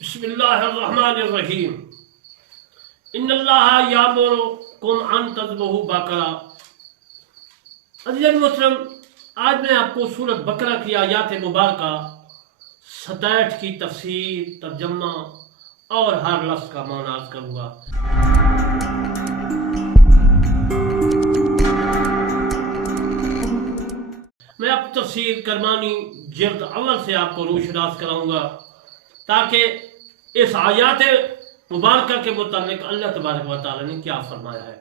बिस्मिल्लाहिर्रहमानिर्रहीम। इन्नल्लाह यामुरुकुम अन तज़बहू बकरा। अज़ीज़ मोहतरम, आज मैं आपको सूरत बकरा की आयात मुबारका 67 की तफसीर, तर्जमा और हर लफ्ज़ का माना अर्ज़ करूँगा। मैं अब तफसीर करमानी जिल्द अव्वल से आपको रोशनास कराऊँगा ताकि इस आयात मुबारका के मुतालिक अल्लाह तबारक व तआला ने क्या फरमाया है।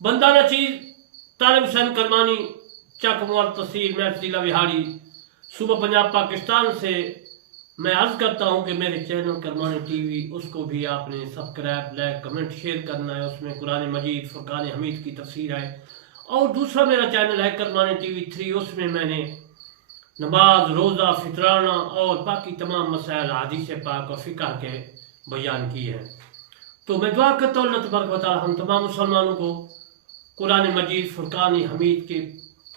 बंदा नचीज़ तालिब हुसैन करमानी चक मुअल तहसील महफिला विहाड़ी सूबा पंजाब पाकिस्तान से मैं अर्ज़ करता हूँ कि मेरे चैनल करमानी टीवी उसको भी आपने सब्सक्राइब, लाइक, कमेंट, शेयर करना है। उसमें कुरान मजीद, फुरकान हमीद की तफसीर है। और दूसरा मेरा चैनल है करमानी टीवी 3, उसमें मैंने नमाज, रोज़ा, फितराना और बाकी तमाम मसाइल हदीस पाक और फ़िक़ह के बयान किए हैं। तो मैं दुआ करता हूँ अल्लाह तबारक व तआला हम तमाम मुसलमानों को कुरान मजीद, फुरकान हमीद के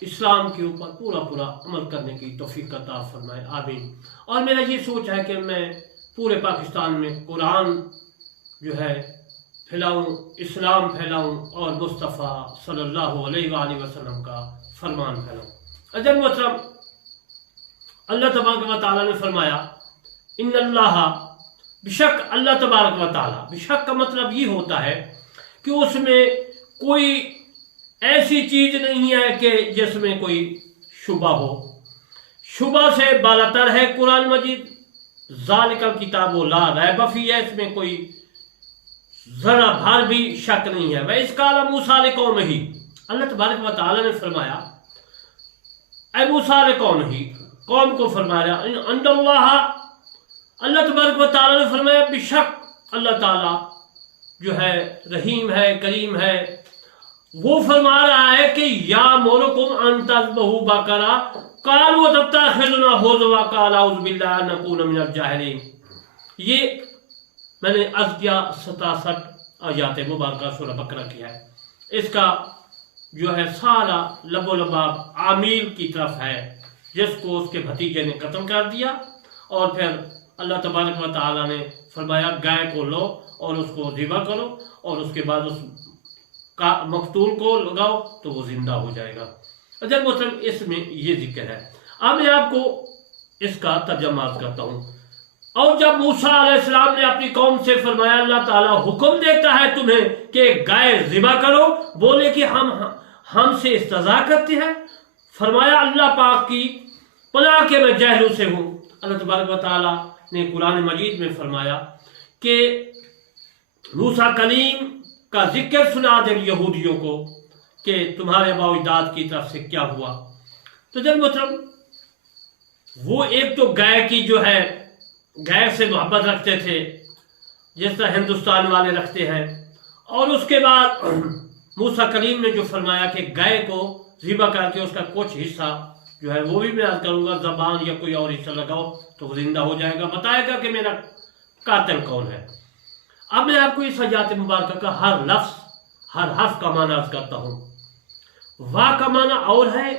इस्लाम के ऊपर पूरा अमल करने की तौफीक अता फरमाए, आमीन। और मेरा ये सोच है कि मैं पूरे पाकिस्तान में कुरान जो है फैलाऊँ, इस्लाम फैलाऊँ और मुस्तफ़ा सल्लल्लाहु अलैहि वसल्लम का फरमान फैलाऊँ। अज़ीज़ मोहतरम, अल्लाह तबारक व तआला ने फरमाया इन्नल्लाह, बेशक अल्लाह तबारक व तआला। बेशक का मतलब ये होता है कि उसमें कोई ऐसी चीज़ नहीं है कि जिसमें कोई शुबा हो। शुबा से बालातर है कुरान मजीद। ज़ालिकल किताबु ला रैब फीह है, इसमें कोई जरा भर भी शक नहीं है। वह इसकाल मूसा लिकौमिही, अल्लाह तबारक व तआला ने फरमाया ऐ मूसा लिकौमिही, कौम को फरमाया अल्लाह, अल्लाह तबारक व तआला ने फरमाया बेशक अल्लाह ताला जो है रहीम है, करीम है। वो फरमा रहा है कि या मोरकुम अन तज़बहू बकरा कालू तत्तखिज़ुना हुज़वा क़ाल अऊज़ु बिल्लाहि अन अकूना मिनल जाहिलीन। ये मैंने अर्ज़ किया 67 आयात मुबारका सूरह बकरा की है। इसका जो है सारा लबो लबाब आमील की तरफ है, जिसको उसके भतीजे ने कत्ल कर दिया। और फिर अल्लाह तबारक व तआला ने फरमाया गाय को लो और उसको ज़िबा करो और उसके बाद उस का मकतूल को लगाओ तो वो जिंदा हो जाएगा। अजब मोहतरम, इसमें ये जिक्र है। अब मैं आपको इसका तर्जुमा करता हूँ। और जब मूसा अलैहिस्सलाम ने अपनी कौम से फरमाया, अल्लाह ताला हुक्म देता है तुम्हें कि गाय ज़िबा करो, बोले कि हमसे इस्तज़ा करते हैं। फरमाया अल्लाह पाक की पनाह के मैं जहलू से हूँ। अल्लाह तबारक व तआला ने कुरान मजीद में फरमाया कि मूसा कलीम का जिक्र सुना दे यहूदियों को कि तुम्हारे बाउजाद की तरफ से क्या हुआ। तो जब मोहतरम, वो एक तो गाय की जो है गाय से मोहब्बत रखते थे जिस तरह हिंदुस्तान वाले रखते हैं। और उसके बाद मूसा कलीम ने जो फरमाया कि गाय को ज़िबा करके उसका कुछ हिस्सा जो है वो भी मैं अर्ज़ करूँगा, ज़बान या कोई और हिस्सा लगाओ तो वो जिंदा हो जाएगा, बताएगा कि मेरा कातिल कौन है। अब मैं आपको इस आयत मुबारका का हर लफ्ज़, हर हर्फ का माना अर्ज़ करता हूँ। वाह का माना और है,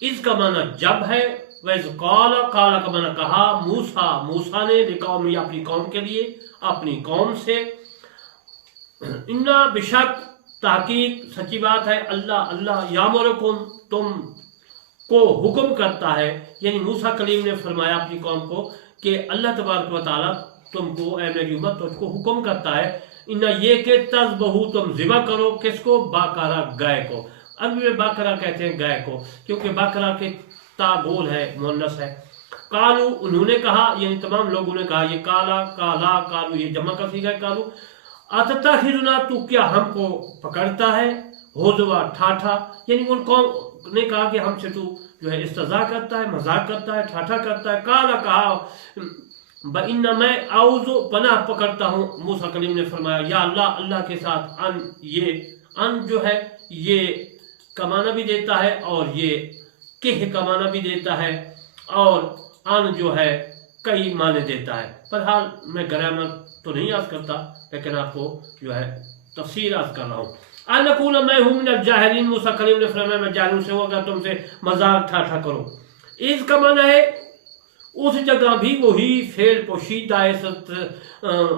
इसका माना जब है। वैसे काला, काला का माना कहा। मूसा, मूसा ने लिकौमी, अपनी कौम के लिए, अपनी कौम से। इन्ना बेशक, ताकीक सच्ची बात है, अल्लाह यामुरुकुम, तुम को हुक्म करता है। यानी मूसा कलीम ने फरमाया अपनी कौम को कि अल्लाह तबारक व तआला तुमको, ऐ मेरी उम्मत, तुझको हुक्म करता है इन्ना ये कि तज़बहू, तुम ज़िबा करो। किसको? बाकरा, गाय को। अरबी में बाकरा कहते हैं गाय को, क्योंकि बाकरा के तागोल है, मुन्नस है। कालू, उन्होंने कहा, यानी तमाम लोगों ने कहा। ये काला, काला, कालू, ये जमा का सीगा है कालू। अतत्तखिज़ुना, तू क्या हमको पकड़ता है? हुज़वा, ठाठा, यानी उन कौम ने कहा कि हमसे तू जो है इस्तज़ा करता है, मजाक करता है, ठाठा करता है। काला, कहा बइन्ना, मैं आउज़ु, पनाह पकड़ता हूँ। मूसा कलीम ने फरमाया या अल्लाह, अल्लाह के साथ। अन, ये अन जो है ये कमाना भी देता है और ये किह कमाना भी देता है, और अन जो है कई माने देता है। बहरहाल मैं ग्रामर तो नहीं अर्ज़ करता, लेकिन आपको जो है तफसीर अर्ज़ कर रहा हूँ। अनकुना, मैं हूँ मिनल जाहिलीन। मूसा कलीम ने फरमाया मैं जाहिलों से हूँ, अगर तुमसे मजाक ठाठा करो। इसका माना है उस जगह भी वही फेल पोशीदा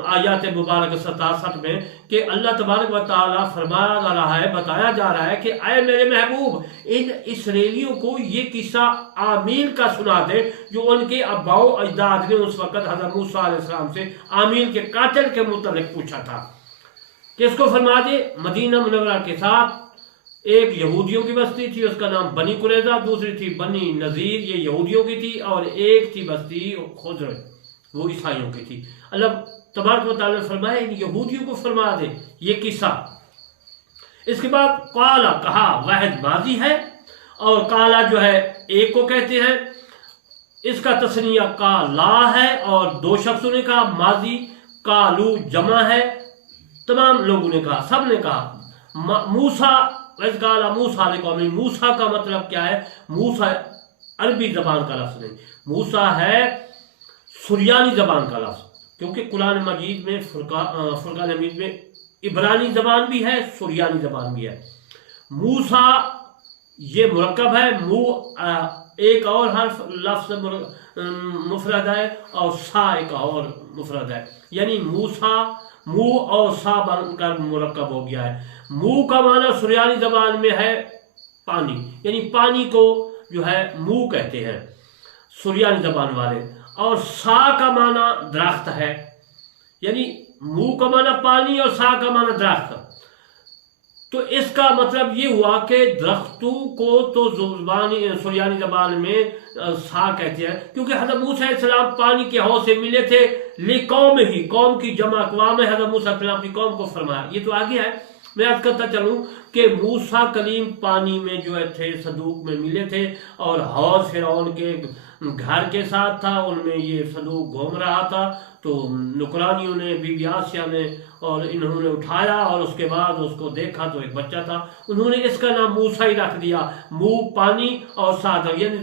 आयात मुबारक 67 में कि अल्लाह तबारक व तआला फरमाया जा रहा है, बताया जा रहा है कि ऐ मेरे महबूब, इन इसराइलियों को ये किस्सा आमील का सुना दे जो उनके अब्बाओ अजदाद ने उस वक़्त हज़रत मूसा अलैहिस्सलाम से आमील के कातिल के मुतल्लिक़ पूछा था। किसको फरमा दे? मदीना मुनव्वरा के साथ एक यहूदियों की बस्ती थी, उसका नाम बनी कुरैज़ा, दूसरी थी बनी नज़ीर, ये यहूदियों की थी, और एक थी बस्ती खुज़र, वो ईसाइयों की थी। अल्लाह तबारक व तआला ने फरमाया इन यहूदियों को फरमा दे ये किस्सा। इसके बाद काला कहा वाहिद माजी है, और काला जो है एक को कहते हैं, इसका तस्निया काला है, और दो शख्सों ने कहा, माजी कालू जमा है, तमाम लोगों ने कहा, सब ने कहा। मूसा वैसे काला मूसा ने कौमी, मूसा का मतलब क्या है? मूसा अरबी जबान का लफ्ज़ नहीं, मूसा है सुरियानी जबान का लफ्ज़, क्योंकि कुरान मजीद में फुरकान हमीद में इब्रानी जबान भी है, सुरियानी जबान भी है। मूसा ये मुरक्कब है, एक और हर्फ लफ्ज़ मुफरद है, और सा एक और मुफरद है, यानी मूसा मुँह और सा बनकर मुरक्कब हो गया है। मुँह का माना सुरियानी जबान में है पानी, यानी पानी को जो है मुँह कहते हैं सुरियानी जबान वाले, और सा का माना दरख्त है, यानी मुँह का माना पानी और सा का माना दरख्त। तो इसका मतलब ये हुआ कि दरख्तों को तो सुरियानी जबान में सा कहते हैं, क्योंकि हज़रत मूसा अलैहिस्सलाम पानी के हौज से मिले थे, ले कौम ही, कौम की जमा अक़वाम है, हज़रत मूसा अलैहिस्सलाम की कौम को फरमाया। ये तो आगे है, मैं आज करता चलूँ कि मूसा कलीम पानी में जो है थे, सदूक में मिले थे, और हौज फिरौन के घर के साथ था, उनमें ये सदूक घूम रहा था, तो नुकरानियों ने, बीबी आसिया ने और इन्होंने उठाया, और उसके बाद उसको देखा तो एक बच्चा था, उन्होंने इसका नाम मूसा ही रख दिया। मुँह पानी और साथ, यानी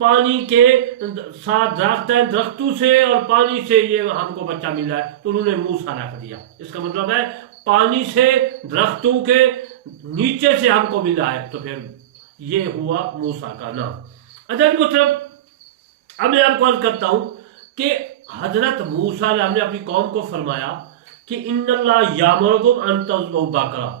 पानी के साथ दरख्त है, दरख्तों से और पानी से ये हमको बच्चा मिला है, तो उन्होंने मूसा रख दिया। इसका मतलब है पानी से, दरख्तों के नीचे से हमको मिला है, तो फिर ये हुआ मूसा का नाम। अच्छा मतलब अब मैं आपको अर्ज करता हूँ कि हजरत मूसा ने हमने अपनी कौम को फरमाया कि इन्नल्लाह यामुरुकुम अन तज़बहू बकरा,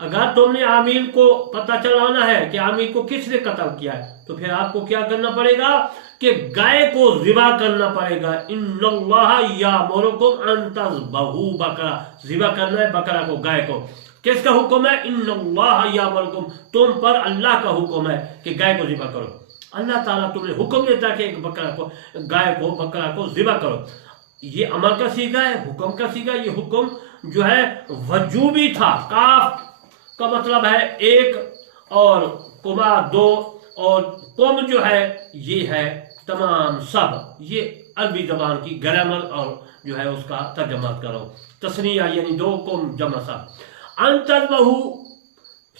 अगर तुमने आमील को पता चलाना है कि आमील को किसने कत्ल किया है, तो फिर आपको क्या करना पड़ेगा कि गाय को ज़िबा करना पड़ेगा। इन्नल्लाह यामुरुकुम अन तज़बहू बकरा, ज़िबा करना है बकरा को, गाय को। किसका हुक्म है? इन्नल्लाह यामुरुकुम, तुम पर अल्लाह का हुक्म है कि गाय को ज़िबा करो। अल्लाह ताला तुम्हें हुक्म देता है कि एक बकरा को, गाय को, बकरा को ज़िबा करो। ये अमल का सीगा है, हुक्म का सीगा। ये हुक्म जो है वजूबी था। काफ का मतलब है एक, और कुबा दो, और कुम जो है ये है तमाम सब। ये अरबी जबान की ग्रामर और जो है उसका तर्जमा करो। तस्निया यानी दो, कुम जमा सब। अंतर्बहू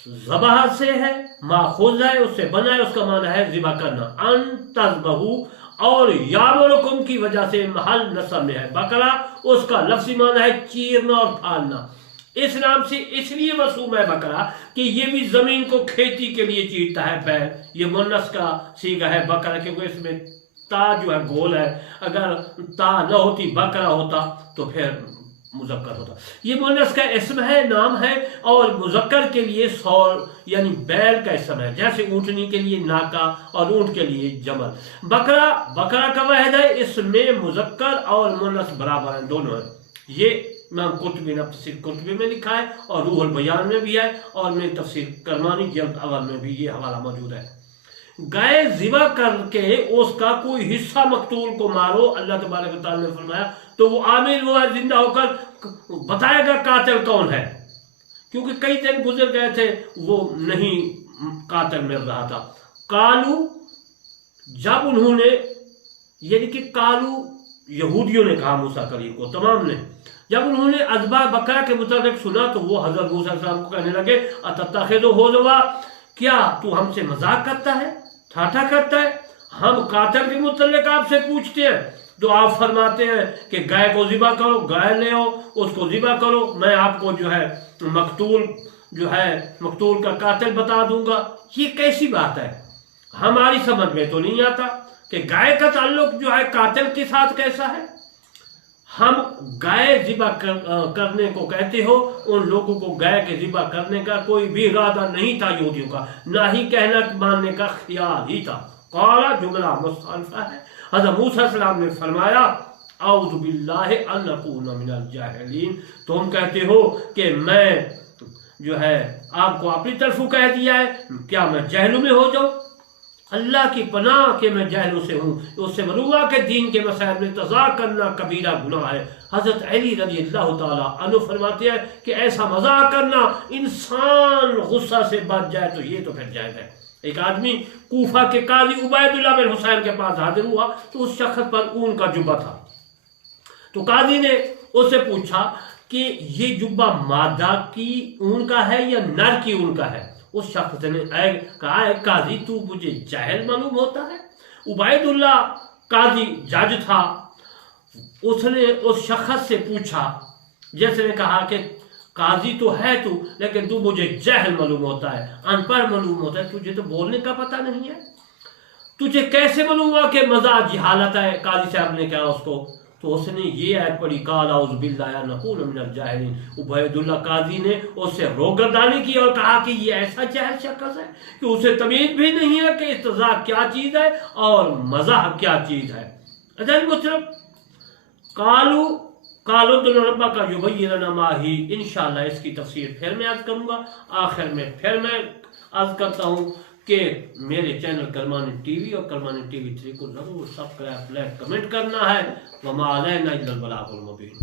ज़बाह से है, माखूज है, उससे बना है, उसका माना है ज़िबा करना। अंतर्बहू और यामुरुकुम की वजह से महल नस्ब में है बकरा, उसका लफ्ज़ी माना है चीरना और फाड़ना। इस नाम से इसलिए मसूम है बकरा कि ये भी जमीन को खेती के लिए चीरता है बैल। ये मुन्नस का सीगा है बकरा, क्योंकि इसमें ता जो है गोल है, अगर ता न होती बकरा होता तो फिर मुज़क्कर होता। ये मुन्नस का इसम है, नाम है, और मुज़क्कर के लिए सौर यानी बैल का इसम है, जैसे ऊँटनी के लिए नाका और ऊँट के लिए जमल। बकरा बकरा का वाहिद है, इसमें मुज़क्कर और मुन्नस बराबर हैं, दोनों हैं। ये इमाम कुर्तुबी ने तफसीर कुर्तुबी में लिखा है, और रूहुल बयान में भी है, और मेरी तफसीर करमानी जल्द अवल में भी ये हवाला मौजूद है। गाय ज़िबा करके उसका कोई हिस्सा मकतूल को मारो, अल्लाह तबारक व तआला ने फरमाया, तो वो आमिल वो है जिंदा होकर बताएगा कातिल कौन है, क्योंकि कई दिन गुजर गए थे वो नहीं कातिल मिल रहा था। कालू, जब उन्होंने, यानी कि कालू यहूदियों ने कहा मूसा कलीम को, तमाम ने, जब उन्होंने अज़बा बकरा के मुताबिक सुना तो वो हज़रत मूसा अलैहिस्सलाम को कहने लगे अतत्तखिज़ु हुज़वा, क्या तू हमसे मजाक करता है, ठाठा करता है? हम कातिल के मुतल्लिक़ आपसे पूछते हैं तो आप फरमाते हैं कि गाय को ज़िबा करो, गाय ले आओ, उसको ज़िबा करो, मैं आपको जो है मकतूल का कातिल बता दूंगा। ये कैसी बात है? हमारी समझ में तो नहीं आता کہ گائے کا تعلق جو ہے قاتل کے ساتھ کیسا ہے؟ ہم گائے ذبح کرنے کو کہتے ہو، ان لوگوں کو گائے کے ذبح کرنے کا کوئی بھی ارادہ نہیں تھا یہودیوں کا، نہ ہی کہنا ماننے کا خیال ہی تھا۔ قالا جملہ مستأنفہ ہے۔ حضرت موسیٰ علیہ السلام نے فرمایا اعوذ باللہ ان اکون من الجاہلین، تم کہتے ہو کہ میں جو ہے آپ کو اپنی طرف کہہ دیا ہے، کیا میں جہلوں میں ہو جاؤں؟ اللہ کی پناہ کہ میں جہلوں سے ہوں۔ اس سے معلوم کہ دین کے مسائل میں تضاد کرنا کبیرہ گناہ ہے۔ حضرت علی رضی اللہ تعالیٰ عنہ فرماتے ہیں کہ ایسا مذاق کرنا انسان غصہ سے بچ جائے تو یہ تو پھر جائز ہے۔ ایک آدمی کوفہ کے قاضی عبید اللہ بن حسین کے پاس حاضر ہوا تو اس شخص پر اون کا جبہ تھا، تو قاضی نے اس سے پوچھا کہ یہ جبہ مادہ کی اون کا ہے یا نر کی اون کا ہے؟ اس شخص نے کہا قاضی تو مجھے جاہل معلوم ہوتا ہے۔ عبید اللہ قاضی جج تھا، اس نے اس شخص سے پوچھا، جس نے کہا کہ قاضی تو ہے تو، لیکن تو مجھے جاہل معلوم ہوتا ہے، ان پڑھ معلوم ہوتا ہے، تجھے تو بولنے کا پتہ نہیں ہے، تجھے کیسے معلوم ہوا کہ مزاج جہالت ہے؟ قاضی صاحب نے کہا اس کو، تو اس نے یہ آیت پڑھی قال اعوذ باللہ ان اکون من الجاہلین۔ عبید اللہ قاضی نے اس سے روگردانی کی اور کہا کہ یہ ایسا جاہل شخص ہے کہ اسے تمیز بھی نہیں ہے کہ استہزاء کیا چیز ہے اور مزاح کیا چیز ہے۔ عزیز محترم، قالوا ادع ربک یبین لنا ما ہی، انشاءاللہ اس کی تفسیر پھر میں عرض کروں گا۔ آخر میں پھر میں عرض کرتا ہوں کہ میرے چینل کرمانی ٹی وی اور کرمانی ٹی وی 3 کو ضرور سبسکرائب، لائک، کمنٹ کرنا ہے۔ وما علینا الا البلاغ المبین۔